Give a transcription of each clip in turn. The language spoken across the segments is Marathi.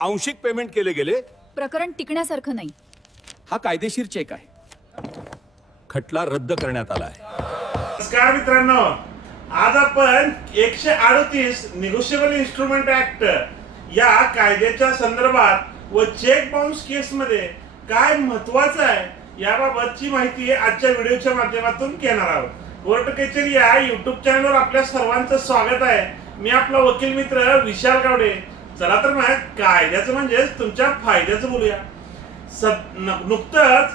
आंशिक पेमेंट केले गेले. प्रकरण टिकण्यासारखं नाही. हा कायदेशीर चेक आहे. खटला रद्द करण्यात आला आहे. नमस्कार मित्रांनो, आज आपण 138 निगोशिएबल इन्स्ट्रुमेंट ऍक्ट या कायद्याच्या संदर्भात व चेक बाउन्स केस मध्ये काय महत्वाचं आहे याबाबतची माहिती आजच्या व्हिडिओच्या माध्यमातून घेणार आहोत. कोर्ट कचेरी या युट्यूब चॅनलवर आपल्या सर्वांचं स्वागत आहे. मी आपला वकील मित्र विशाल गावडे. चला तर मग कायद्याचं म्हणजेच तुमच्या फायद्याचं बोलूया. नुकतंच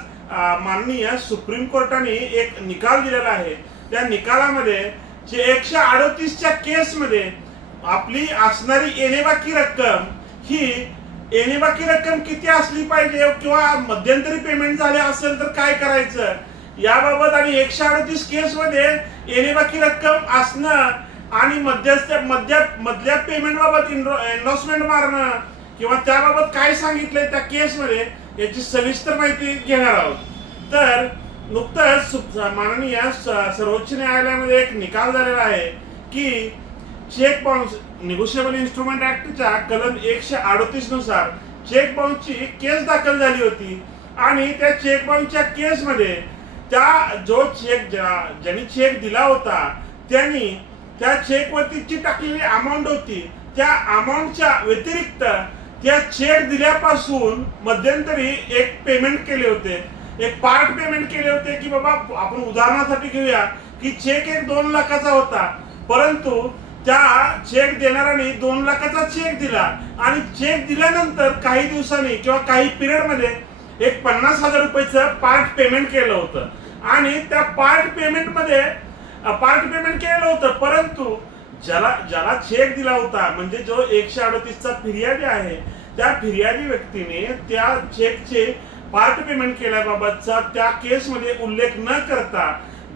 माननीय सुप्रीम कोर्टाने एक निकाल दिलेला आहे. त्या निकालामध्ये 138च्या केसमध्ये आपली असणारी येणेबाकी रक्कम ही येणेबाकी रक्कम किती असली पाहिजे किंवा मध्यंतरी पेमेंट झाले असेल तर काय करायचं याबाबत आणि 138 केसमध्ये येणेबाकी रक्कम असणं आणि मधल्या पेमेंट बाबत एन्डॉर्समेंट मारणं किंवा त्याबाबत काय सांगितलंय त्या केसमध्ये याची सविस्तर माहिती घेणार आहोत. तर नुकतंच माननीय सर्वोच्च न्यायालयामध्ये एक निकाल झालेला आहे की चेक बाउन्स निगोशिएबल इन्स्ट्रुमेंट ऍक्टच्या कलम 138 नुसार चेक बाउन्सची केस दाखल झाली होती आणि त्या चेक बाउन्सच्या केसमध्ये जो चेक ज्यांनी चेक दिला होता त्यांनी त्या चेकवरती जी टाकलेली अमाऊंट होती त्या अमाऊंटच्या व्यतिरिक्त त्या चेक दिल्यापासून मध्यंतरी एक पेमेंट केले होते, एक पार्ट पेमेंट केले होते की बाबा आपण उदाहरणासाठी घेऊया की चेक 2 लाखाचा होता, परंतु त्या चेक देणाऱ्याने 2 लाखाचा चेक दिला आणि चेक दिल्यानंतर काही दिवसांनी किंवा काही पिरियड मध्ये एक 50,000 रुपयाचं पार्ट पेमेंट केलं होतं आणि त्या पार्ट पेमेंट केलं होतं. परंतु ज्याला चेक दिला होता म्हणजे जो 138चा फिर्यादी आहे त्या फिर्यादी व्यक्तीने त्या चेकचे पार्ट पेमेंट केल्याबाबतचा त्या केसमध्ये उल्लेख न करता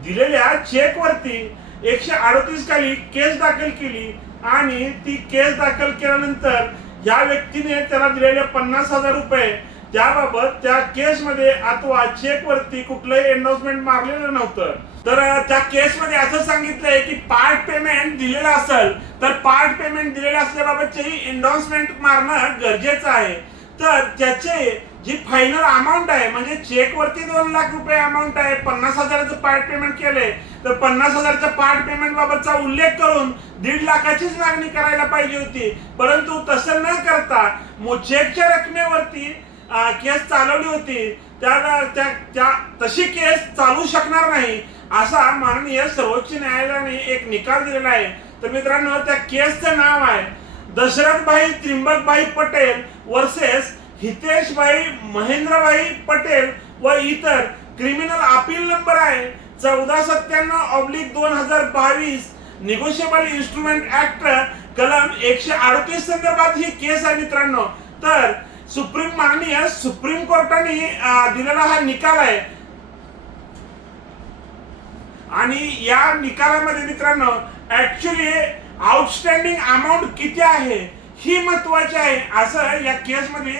दिलेल्या चेकवरती 138 खाली केस दाखल केली आणि ती केस दाखल केल्यानंतर या व्यक्तीने त्याला दिलेले 50,000 रुपये त्याबाबत त्या केसमध्ये अथवा चेकवरती कुठलंही एन्डॉर्समेंट मारलेलं नव्हतं. तर त्या केसमध्ये असं सांगितलंय की पार्ट पेमेंट दिलेलं असेल तर पार्ट पेमेंट दिलेलं असल्याबाबतची एन्डॉर्समेंट मारणं गरजेचं आहे. तर त्याचे जी फायनल अमाऊंट आहे म्हणजे चेकवरती 2 लाख रुपये अमाऊंट आहे, 50,000चं पार्ट पेमेंट केले तर 50,000च्या पार्ट पेमेंट बाबतचा उल्लेख करून 1.5 लाखाचीच मागणी करायला पाहिजे होती. परंतु तसं न करता चेकच्या रकमेवरती केस चालवली होती. त्या तशी केस चालू शकणार नाही असा माननीय सर्वोच्च न्यायालयाने एक निकाल दिलेला आहे. तर मित्रांनो, त्या केसचं नाव आहे दशरथभाई त्रिंबकभाई पटेल वर्सेस हितेशभाई महेंद्रभाई पटेल व इतर. क्रिमिनल अपील नंबर आहे 1497/2022 निगोशिएबल इन्स्ट्रुमेंट ऍक्ट कलम 138 संदर्भात ही केस आहे मित्रांनो. तर माननीय सुप्रीम कोर्टाने दिलेला हा निकाल आहे आणि या निकालामध्ये मित्रांनो ऍक्च्युली आउटस्टँडिंग अमाऊंट किती आहे ही महत्वाची आहे असं या केसमध्ये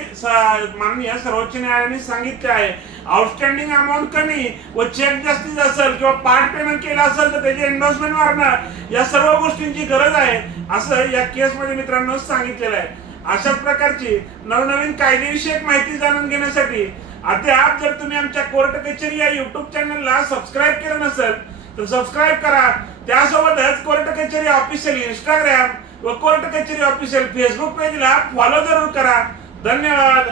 माननीय सर्वोच्च न्यायालयाने सांगितले आहे. आउटस्टँडिंग अमाऊंट कमी व चेक जास्तीत असेल किंवा पार्ट पेमेंट केलं असेल तर त्याची एन्डॉर्समेंट मारणं या सर्व गोष्टींची गरज आहे असं या केसमध्ये मित्रांनो सांगितलेलं आहे. अशाच प्रकारची नवनवीन कायदेविषयक माहिती जाणून घेण्यासाठी अद्याप जर तुम्ही आमच्या कोर्ट कचेरी या युट्यूब चॅनलला सबस्क्राईब केलं नसेल तर सबस्क्राईब करा. त्यासोबतच कोर्ट कचेरी ऑफिशियल इंस्टाग्राम व कोर्ट कचेरी ऑफिशियल फेसबुक पेजला फॉलो जरूर करा. धन्यवाद.